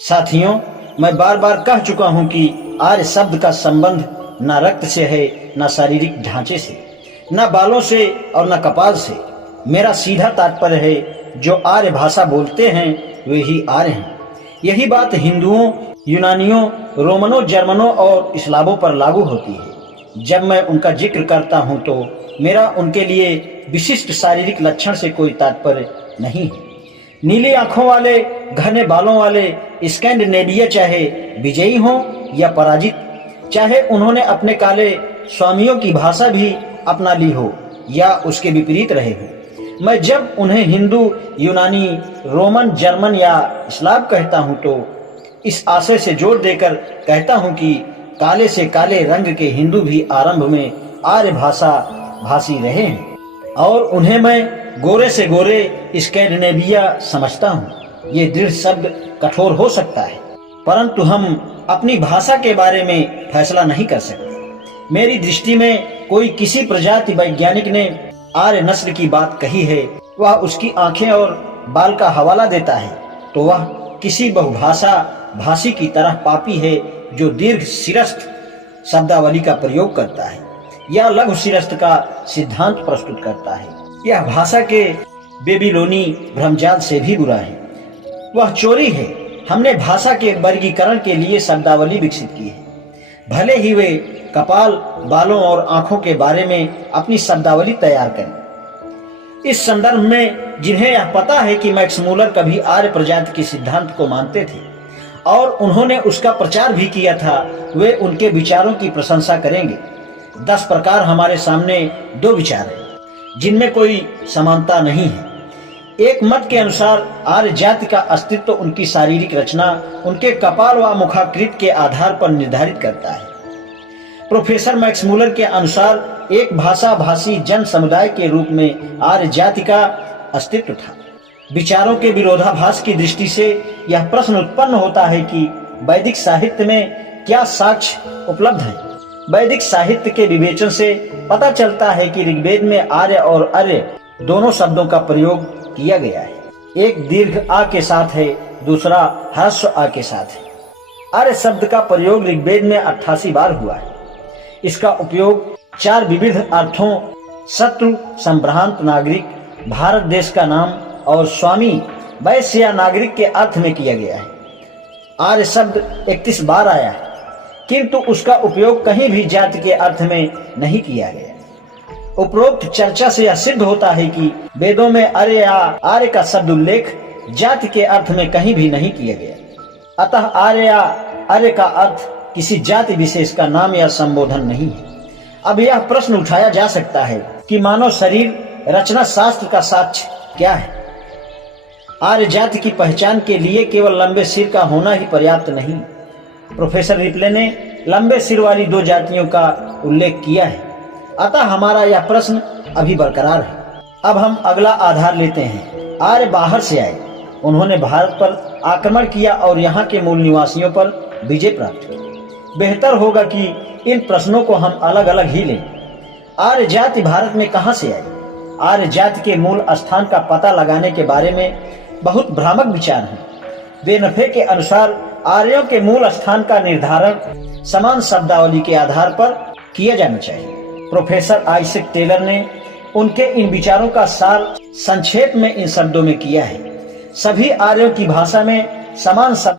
साथियों, मैं बार बार कह चुका हूं कि आर्य शब्द का संबंध न रक्त से है, न शारीरिक ढांचे से, न बालों से और न कपाल से। मेरा सीधा तात्पर्य है, जो आर्य भाषा बोलते हैं वे ही आर्य हैं। यही बात हिंदुओं, यूनानियों, रोमनों, जर्मनों और इस्लामों पर लागू होती है। जब मैं उनका जिक्र करता हूं तो मेरा उनके लिए विशिष्ट शारीरिक लक्षण से कोई तात्पर्य नहीं है। नीली आंखों वाले, घने बालों वाले स्कैंडिनेविया चाहे विजयी हों या पराजित, चाहे उन्होंने अपने काले स्वामियों की भाषा भी अपना ली हो या उसके विपरीत रहे हो, मैं जब उन्हें हिंदू, यूनानी, रोमन, जर्मन या स्लाव कहता हूं तो इस आशय से जोर देकर कहता हूं कि काले से काले रंग के हिंदू भी आरंभ में आर्य भाषा भाषी रहे हैं और उन्हें मैं गोरे से गोरे स्कैंडिनेविया समझता हूँ। ये दृढ़ शब्द कठोर हो सकता है, परंतु हम अपनी भाषा के बारे में फैसला नहीं कर सकते। मेरी दृष्टि में कोई किसी प्रजाति वैज्ञानिक ने आर्य नस्ल की बात कही है, वह उसकी आंखें और बाल का हवाला देता है, तो वह किसी बहुभाषा भाषी की तरह पापी है जो दीर्घ शिरस्थ शब्दावली का प्रयोग करता है या लघु शिरस्थ का सिद्धांत प्रस्तुत करता है। यह भाषा के बेबीलोनी भ्रमजाल से भी बुरा है। वह चोरी है। हमने भाषा के वर्गीकरण के लिए शब्दावली विकसित की है, भले ही वे कपाल, बालों और आंखों के बारे में अपनी शब्दावली तैयार करें। इस संदर्भ में जिन्हें यह पता है कि मैक्स मूलर कभी आर्य प्रजाति के सिद्धांत को मानते थे और उन्होंने उसका प्रचार भी किया था, वे उनके विचारों की प्रशंसा करेंगे। 10 प्रकार हमारे सामने 2 विचार हैं जिनमें कोई समानता नहीं है। एक मत के अनुसार आर्य जाति का अस्तित्व उनकी शारीरिक रचना, उनके कपाल व मुखाकृति के आधार पर निर्धारित करता है। प्रोफेसर मैक्स मूलर के अनुसार एक भाषा भाषी जन समुदाय के रूप में आर्य जाति का अस्तित्व था। विचारों के विरोधाभास की दृष्टि से यह प्रश्न उत्पन्न होता है कि वैदिक साहित्य में क्या साक्ष्य उपलब्ध है। वैदिक साहित्य के विवेचन से पता चलता है कि ऋग्वेद में आर्य और अर्य दोनों शब्दों का प्रयोग किया गया है। एक दीर्घ आ के साथ है, दूसरा ह्रस्व आ के साथ है। आर्य शब्द का प्रयोग ऋग्वेद में 88 बार हुआ है। इसका उपयोग 4 विविध अर्थों, शत्रु, संभ्रांत नागरिक, भारत देश का नाम और स्वामी, वैश्य या नागरिक के अर्थ में किया गया है। आर्य शब्द 31 बार आया है, किंतु उसका उपयोग कहीं भी जाति के अर्थ में नहीं किया गया। उपरोक्त चर्चा से यह सिद्ध होता है कि वेदों में अर्य या आर्य का शब्द उल्लेख जाति के अर्थ में कहीं भी नहीं किया गया। अतः आर्य या अर्य का अर्थ किसी जाति विशेष का नाम या संबोधन नहीं है। अब यह प्रश्न उठाया जा सकता है कि मानव शरीर रचना शास्त्र का साक्ष्य क्या है। आर्य जाति की पहचान के लिए केवल लंबे सिर का होना ही पर्याप्त नहीं। प्रोफेसर रिप्ले ने लंबे सिर वाली 2 जातियों का उल्लेख किया है। अतः हमारा यह प्रश्न अभी बरकरार है। अब हम अगला आधार लेते हैं। आर्य बाहर से आए, उन्होंने भारत पर आक्रमण किया और यहाँ के मूल निवासियों पर विजय प्राप्त की। बेहतर होगा कि इन प्रश्नों को हम अलग अलग ही लें। आर्य जाति भारत में कहाँ से आई? आर्य जाति के मूल स्थान का पता लगाने के बारे में बहुत भ्रामक विचार हैं। वेनफे के अनुसार आर्यों के मूल स्थान का निर्धारण समान शब्दावली के आधार पर किया जाना चाहिए। प्रोफेसर आइजैक टेलर ने उनके इन विचारों का सार संक्षेप में इन शब्दों में किया है। सभी आर्यों की भाषा में समान शब्द